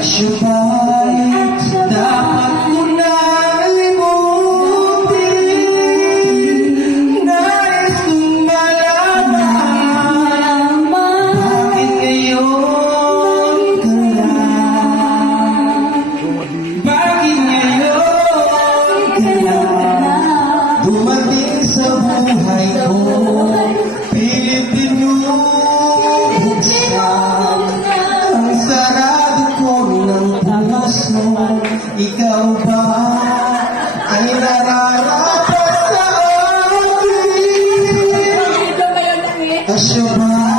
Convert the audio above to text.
Asyabay, dapat mo na limutin Nais kong malaman Bakit ngayon ka lang Bakit ngayon ka lang Dumating sa buhay ko Ikaw ba ay nararapat sa akin? Mo na